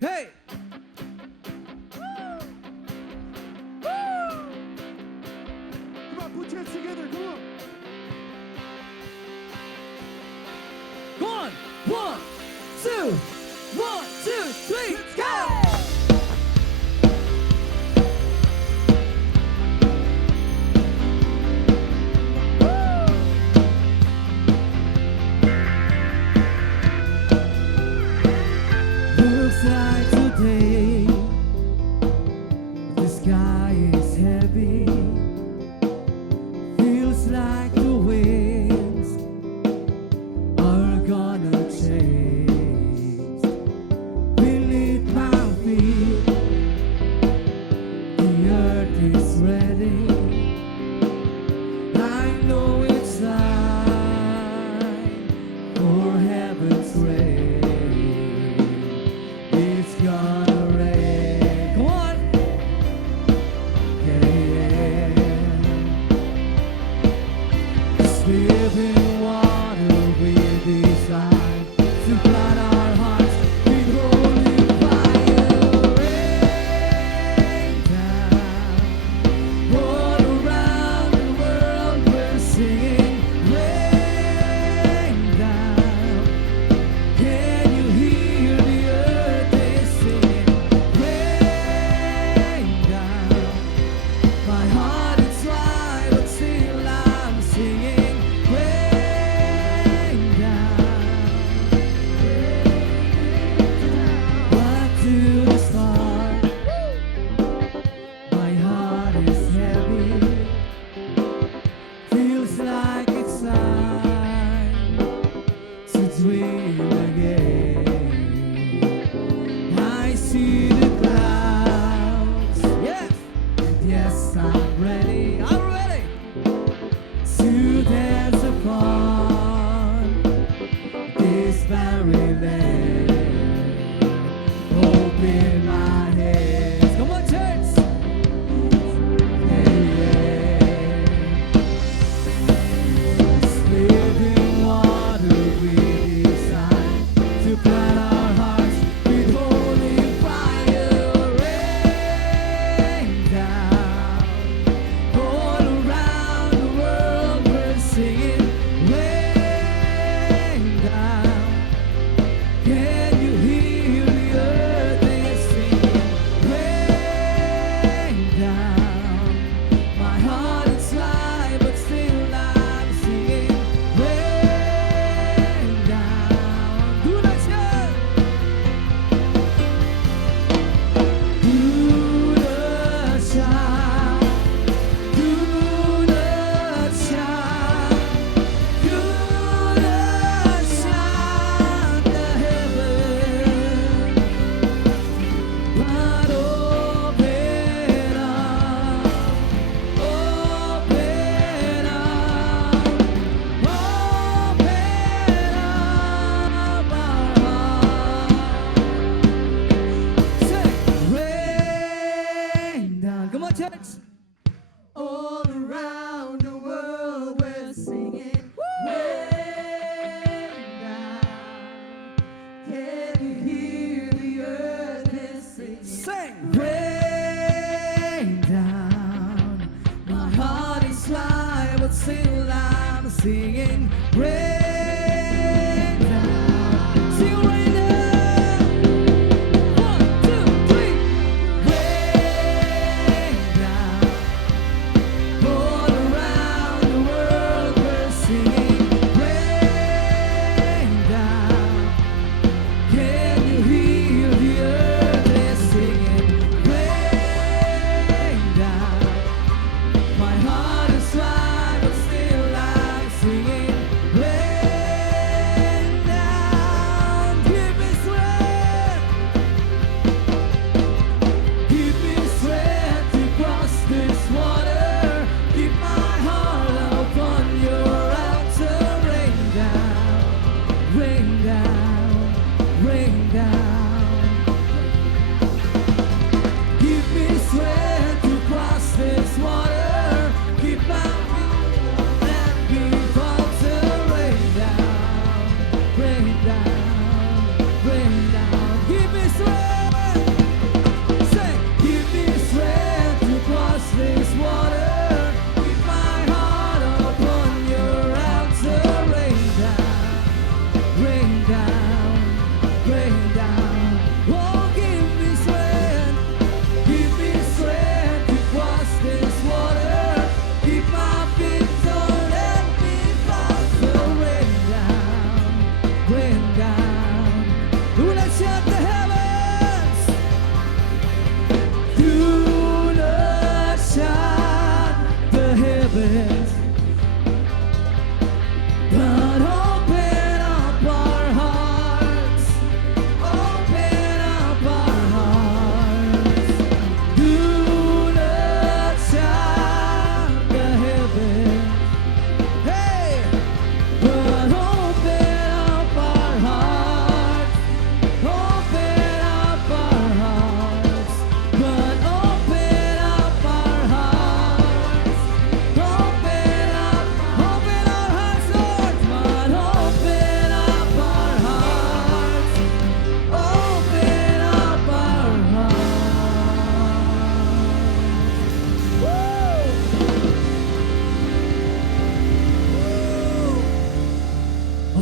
Hey! Come on, put your hands together. Come on. Go on! 1, 2, 1, 2, 3, go! Looks like today the sky is heavy. Feels like the winds are gonna change. Beneath my feet, the earth is ready. I know it's time for heaven's rain. It's gonna rain. Go on. Yeah. Living water we desire to flood our hearts with holy fire. Rain down all around the world. We're singing. Rain down. Can you hear the earth is singing? Rain down. My heart is dry, but still I'm singing. Rain down.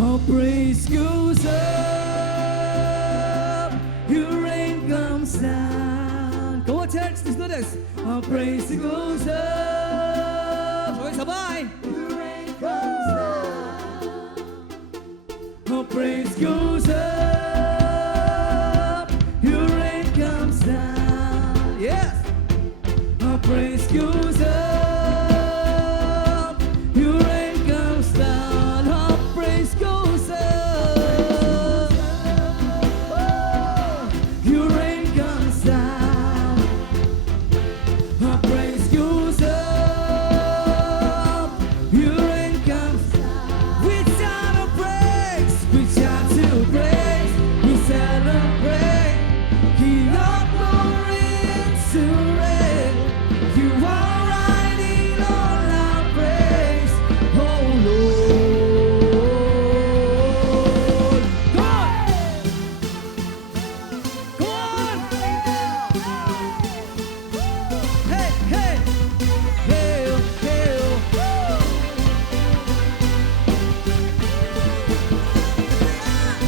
Our praise goes up, your rain comes down. Come on, church, let's do this. Our praise goes up. Okay, sabay. Your rain comes down. Our praise goes up, your rain comes down. Yes. Our praise goes up.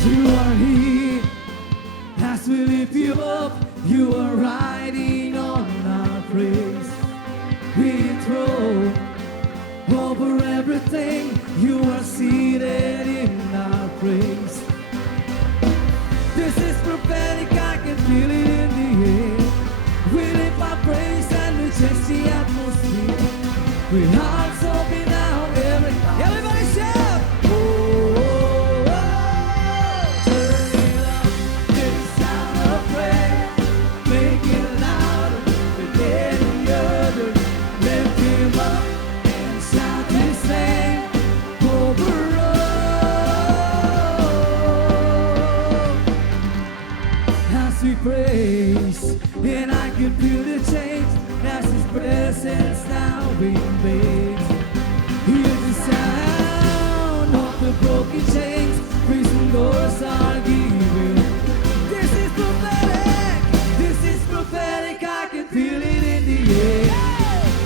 You are here as we lift you up. You are riding on our praise. We throw over everything. You are seated in our praise. This is prophetic, I can feel it in the air. We lift our praise and we change the atmosphere. With hearts open now, everybody shout! We praise, and I can feel the change as His presence now invades. Hear the sound of the broken chains, prison doors are giving. This is prophetic, I can feel it in the air.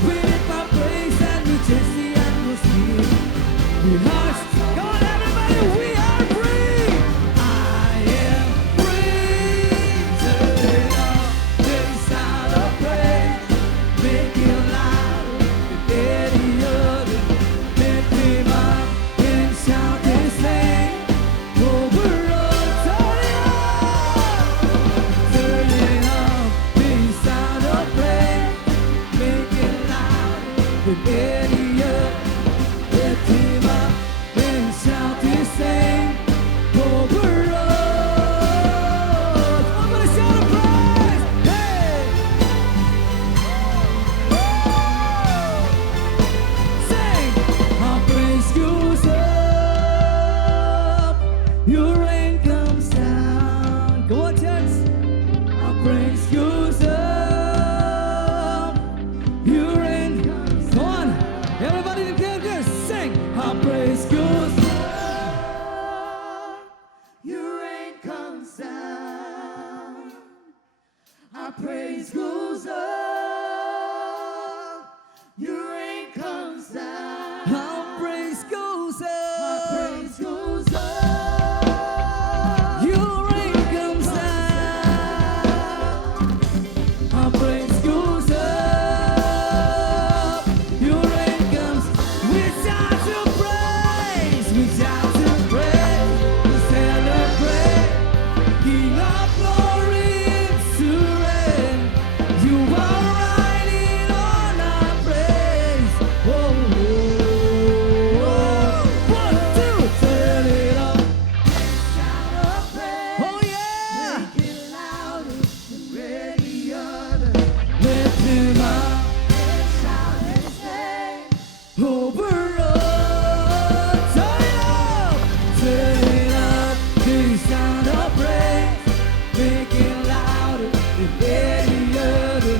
We lift our praise and we change the atmosphere. We hearts, come on everybody, we are free. I am praise goes up, your rain comes down. Our praise goes up, our praise goes up, your rain comes down. Our praise goes up, your rain comes. We shout to praise, we shout to praise, we celebrate, King of glory. You are riding on our praise. Oh, oh, oh. 1, 2, turn it up. Shout of praise. Oh yeah. Make it louder than any other. Lift Him up and shout His name over us. Turn it up, turn it up. The sound of praise. Make it louder than any other.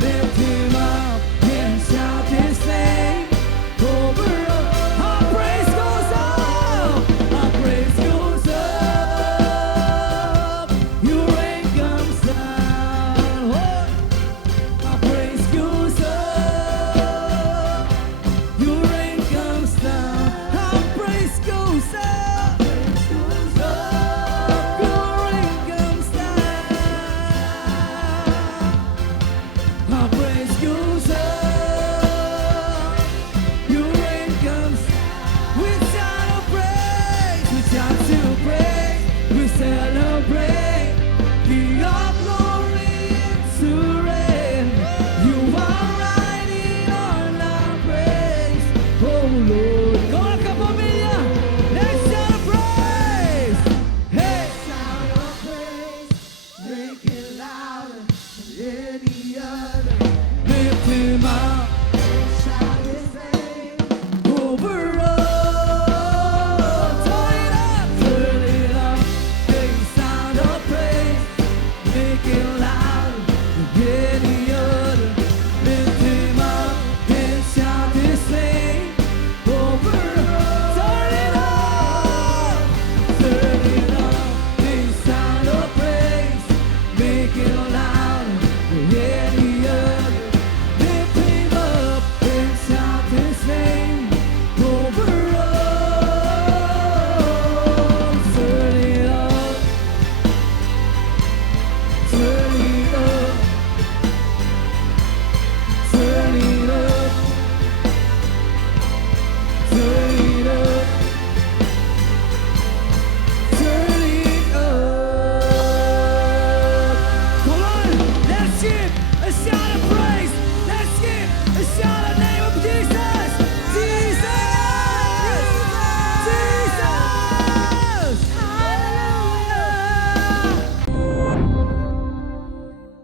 Lift Him up and shout His name over us. Our praise goes up, our praise goes up. Your rain comes down. Oh, our praise goes up, your rain comes down. Our praise goes up. 下次